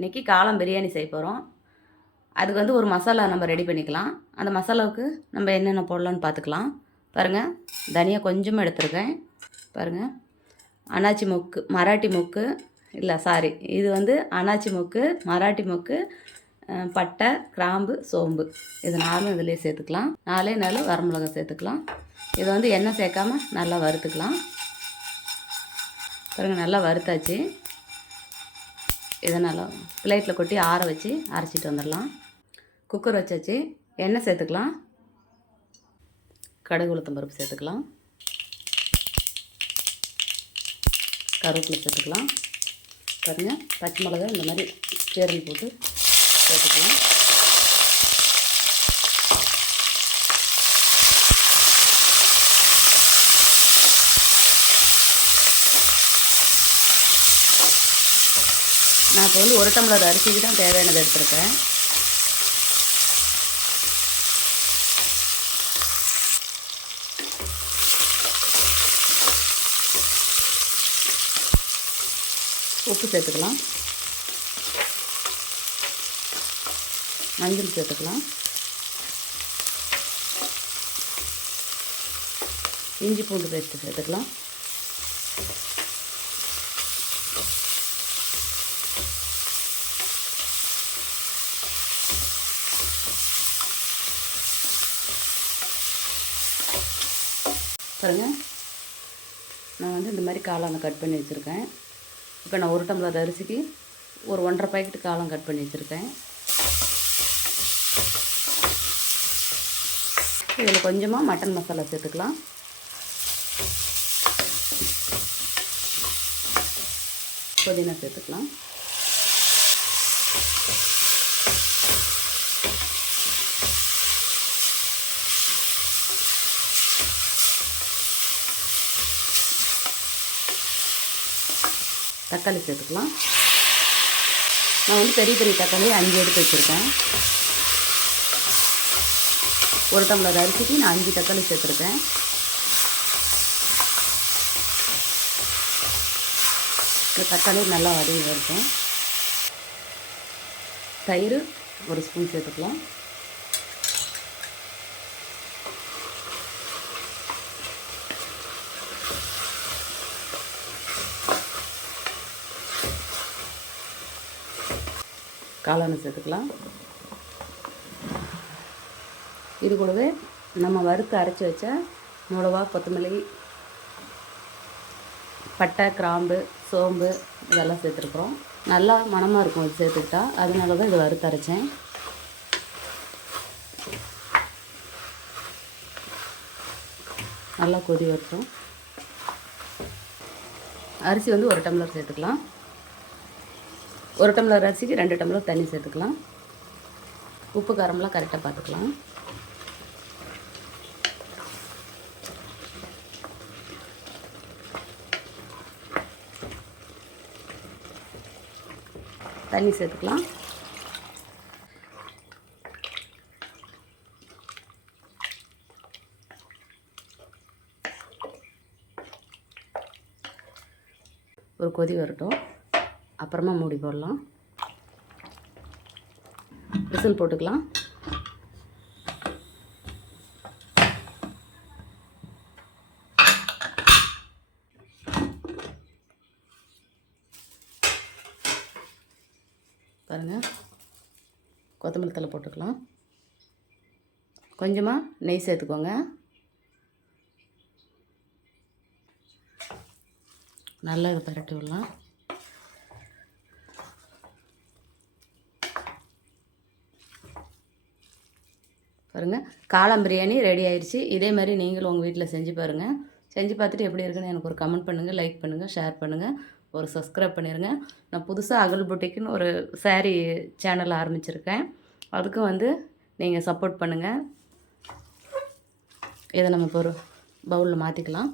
இன்றைக்கி காளான் பிரியாணி செய்ய போகிறோம் அதுக்கு வந்து ஒரு மசாலா நம்ம ரெடி பண்ணிக்கலாம். அந்த மசாலாவுக்கு நம்ம என்னென்ன போடலான்னு பார்த்துக்கலாம். பாருங்கள் தனியாக கொஞ்சமாக எடுத்துருக்கேன். பாருங்கள் அனாச்சி மொக்கு மராட்டி மொக்கு இல்லை சாரி இது வந்து அனாச்சி மொக்கு மராட்டி மொக்கு பட்டை கிராம்பு சோம்பு. இது நாலும் இதிலே சேர்த்துக்கலாம். நாலே நாலு வரமிளகாய் சேர்த்துக்கலாம். இதை வந்து எண்ணெய் சேர்க்காம நல்லா வறுத்துக்கலாம். பாருங்கள் நல்லா வறுத்தாச்சு. எதனாலும் பிளேட்டில் கொட்டி ஆற வச்சு அரைச்சிட்டு வந்துடலாம். குக்கர் வச்சாச்சு. எண்ணெய் சேர்த்துக்கலாம். கடுகு உளுத்தம் பருப்பு சேர்த்துக்கலாம். கருவேப்பிலை சேர்த்துக்கலாம். பாருங்கள் பச்சை மிளகா இந்த மாதிரி சேரல் போட்டு சேர்த்துக்கலாம். இப்போ வந்து ஒரு டம்ளர் அரிசிக்கு தான் தேவையானது எடுத்திருக்கேன். உப்பு சேர்த்துக்கலாம். மஞ்சள் சேர்த்துக்கலாம். இஞ்சி பூண்டு பேஸ்ட்டு சேர்த்துக்கலாம். பாருங்கள் நான் வந்து இந்த மாதிரி காளான் கட் பண்ணி வச்சுருக்கேன். இப்போ நான் ஒரு டம்ளர் அரிசிக்கு ஒரு ஒன்றரை பாக்கெட் காளான் கட் பண்ணி வச்சுருக்கேன். இதில் கொஞ்சமாக மட்டன் மசாலா சேர்த்துக்கலாம். புதினா சேர்த்துக்கலாம். தக்காளி சேர்த்துக்கலாம். நான் வந்து பெரிய பெரிய தக்காளி அஞ்சு எடுத்து வச்சுருக்கேன். ஒரு டம்ளர் அரிசிக்கு நான் அஞ்சு தக்காளி சேர்த்துருக்கேன். இந்த தக்காளி நல்லா வதங்கி இருக்கும் தயிர் ஒரு ஸ்பூன் சேர்த்துக்கலாம். காளானை சேர்த்துக்கலாம். இது கூடவே நம்ம வறுத்து அரைச்சி வச்ச மிளவா கொத்தமல்லி பட்டை கிராம்பு சோம்பு இதெல்லாம் சேர்த்துருக்குறோம். நல்லா மணமாக இருக்கும் இது சேர்த்துக்கிட்டா. அதனால தான் இது வறுத்து அரைச்சேன். நல்லா கொதி வரட்டும். அரிசி வந்து ஒரு டம்ளர் சேர்த்துக்கலாம். ஒரு டம்ளர் அரிசிக்கு ரெண்டு டம்ளர் தண்ணி சேர்த்துக்கலாம். உப்பு காரம்லாம் கரெக்டாக பார்த்துக்கலாம். தண்ணி சேர்த்துக்கலாம். ஒரு கொதி வரட்டும். அப்புறமா மூடி போடலாம். விசில் போட்டுக்கலாம். பாருங்கள் கொத்தமல்லி தலை போட்டுக்கலாம். கொஞ்சமாக நெய் சேர்த்துக்கோங்க. நல்லா இதை பரட்டி விடலாம். பாருங்கள் காளான் பிரியாணி ரெடி ஆயிடுச்சு இதே மாதிரி நீங்களும் உங்கள் வீட்டில் செஞ்சு பாருங்கள் செஞ்சு பார்த்துட்டு எப்படி இருக்குன்னு எனக்கு ஒரு கமெண்ட் பண்ணுங்கள் லைக் பண்ணுங்கள் ஷேர் பண்ணுங்கள் ஒரு சப்ஸ்கிரைப் பண்ணிடுங்க நான் புதுசாக அகல் புட்டிக்குன்னு ஒரு saree சேனல் ஆரம்பிச்சிருக்கேன். அதுக்கும் வந்து நீங்கள் சப்போர்ட் பண்ணுங்கள் இதை நம்ம இப்போ ஒரு பவுலில் மாற்றிக்கலாம்